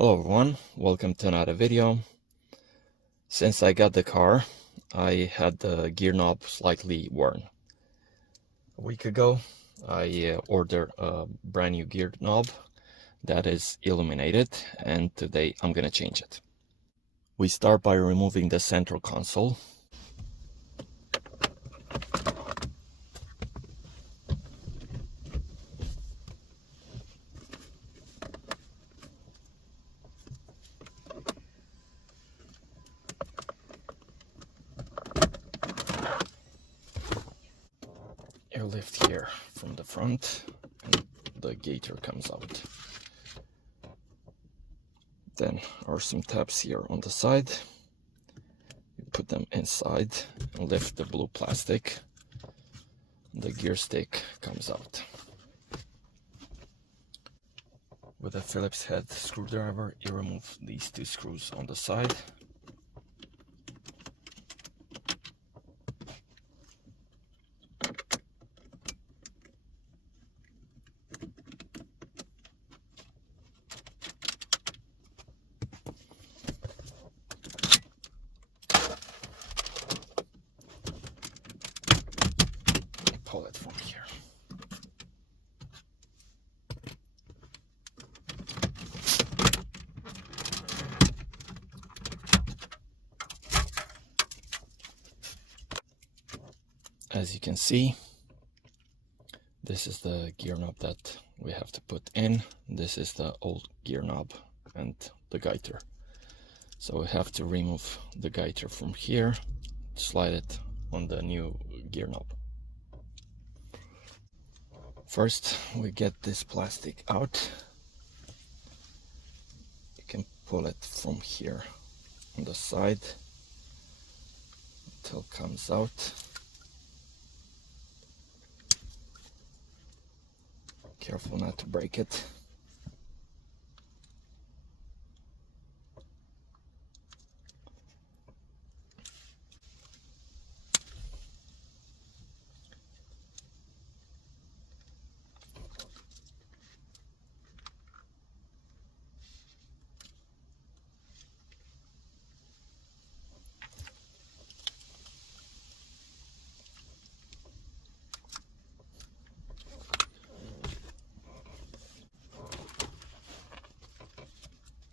Hello everyone, welcome to another video. Since I got the car, I had the gear knob slightly worn. A week ago, I ordered a brand new gear knob that is illuminated, and today I'm gonna change it. We start by removing the central console. Airlift here from the front, and the gaiter comes out. Then are some tabs here on the side. You put them inside and lift the blue plastic. The gear stick comes out. With a Phillips head screwdriver, you remove these two screws on the side. Pull it from here. As you can see, this is the gear knob that we have to put in. This is the old gear knob and the gaiter. So we have to remove the gaiter from here, slide it on the new gear knob. First, we get this plastic out. You can pull it from here on the side until it comes out. Careful not to break it.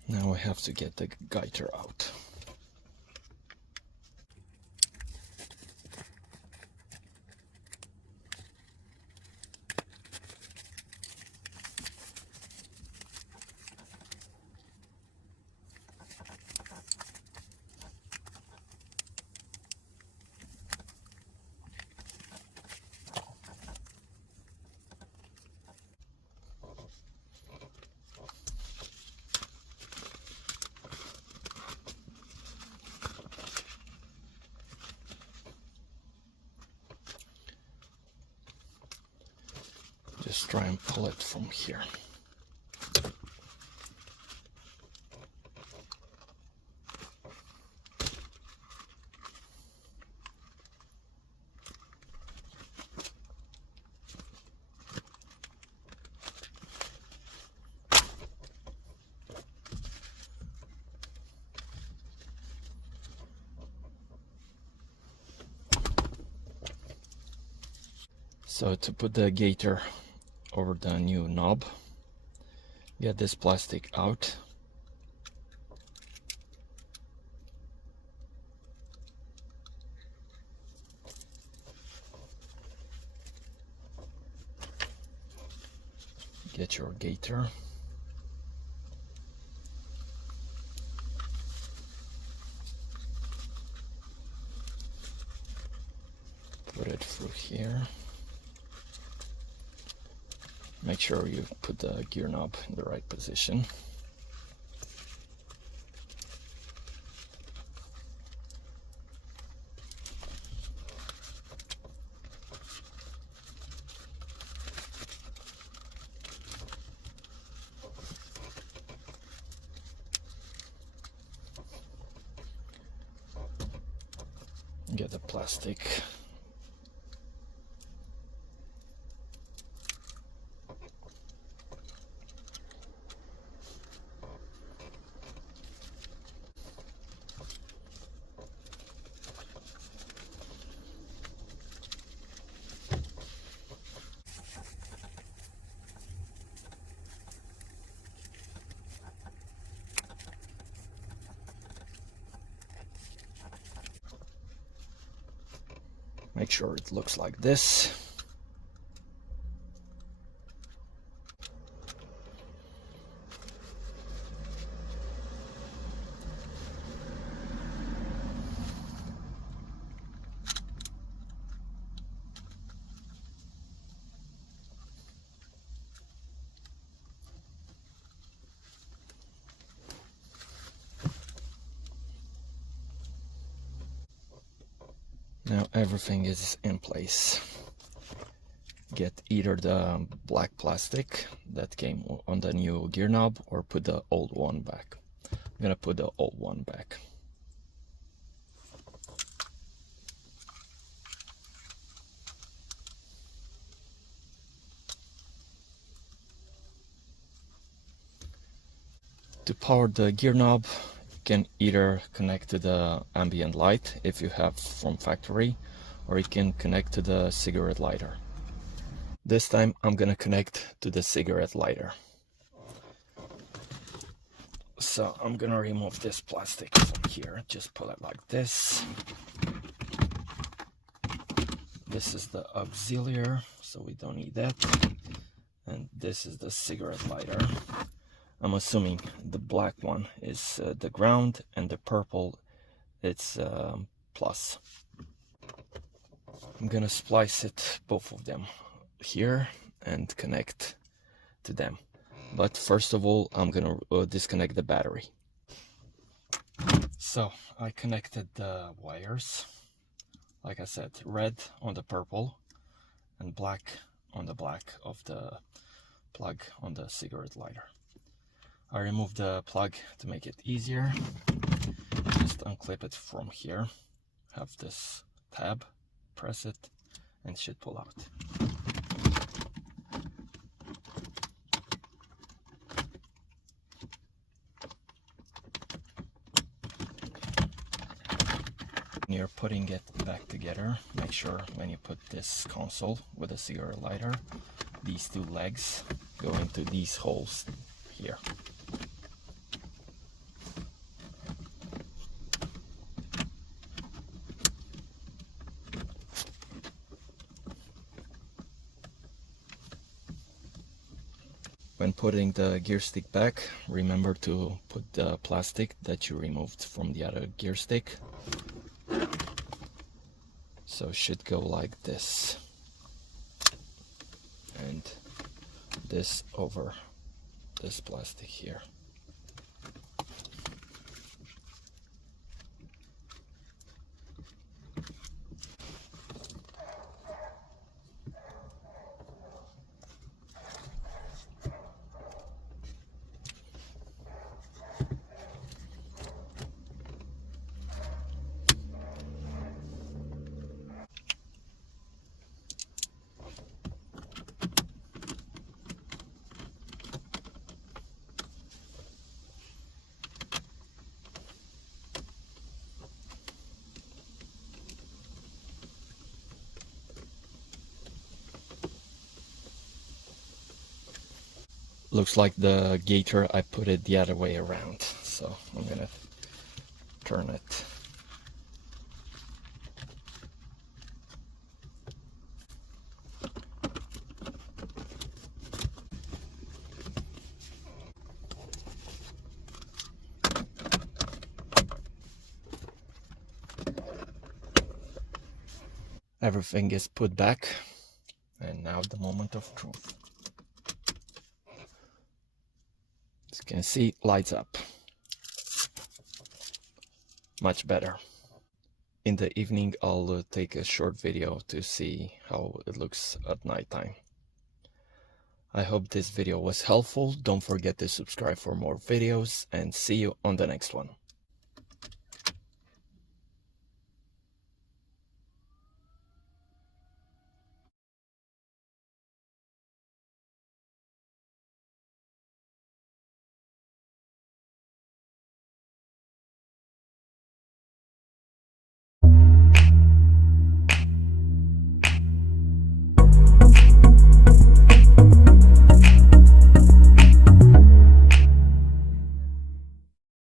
Now I have to get the gaiter out. Just try and pull it from here. So to put the gaiter over the new knob, get this plastic out. Get your gaiter. Put it through here. Make sure you put the gear knob in the right position. Get the plastic. Make sure it looks like this. Now everything is in place. Get either the black plastic that came on the new gear knob or put the old one back. I'm gonna put the old one back. To power the gear knob, you can either connect to the ambient light if you have from factory, or you can connect to the cigarette lighter. This time I'm gonna connect to the cigarette lighter. So I'm gonna remove this plastic from here, just pull it like this. This is the auxiliary, so we don't need that. And this is the cigarette lighter. I'm assuming the black one is the ground and the purple it's plus. I'm gonna splice it, both of them here, and connect to them. But first of all, I'm gonna disconnect the battery. So I connected the wires. Like I said, red on the purple and black on the black of the plug on the cigarette lighter. I removed the plug to make it easier. Just unclip it from here. Have this tab, press it, and it should pull out. When you're putting it back together, make sure when you put this console with a cigarette lighter, these two legs go into these holes here. When putting the gear stick back, remember to put the plastic that you removed from the other gear stick. So it should go like this. And this over this plastic here. Looks like the gator, I put it the other way around, so I'm gonna turn it. Everything is put back, and now the moment of truth. As you can see, lights up. Much better. In the evening, I'll take a short video to see how it looks at nighttime. I hope this video was helpful. Don't forget to subscribe for more videos, and see you on the next one.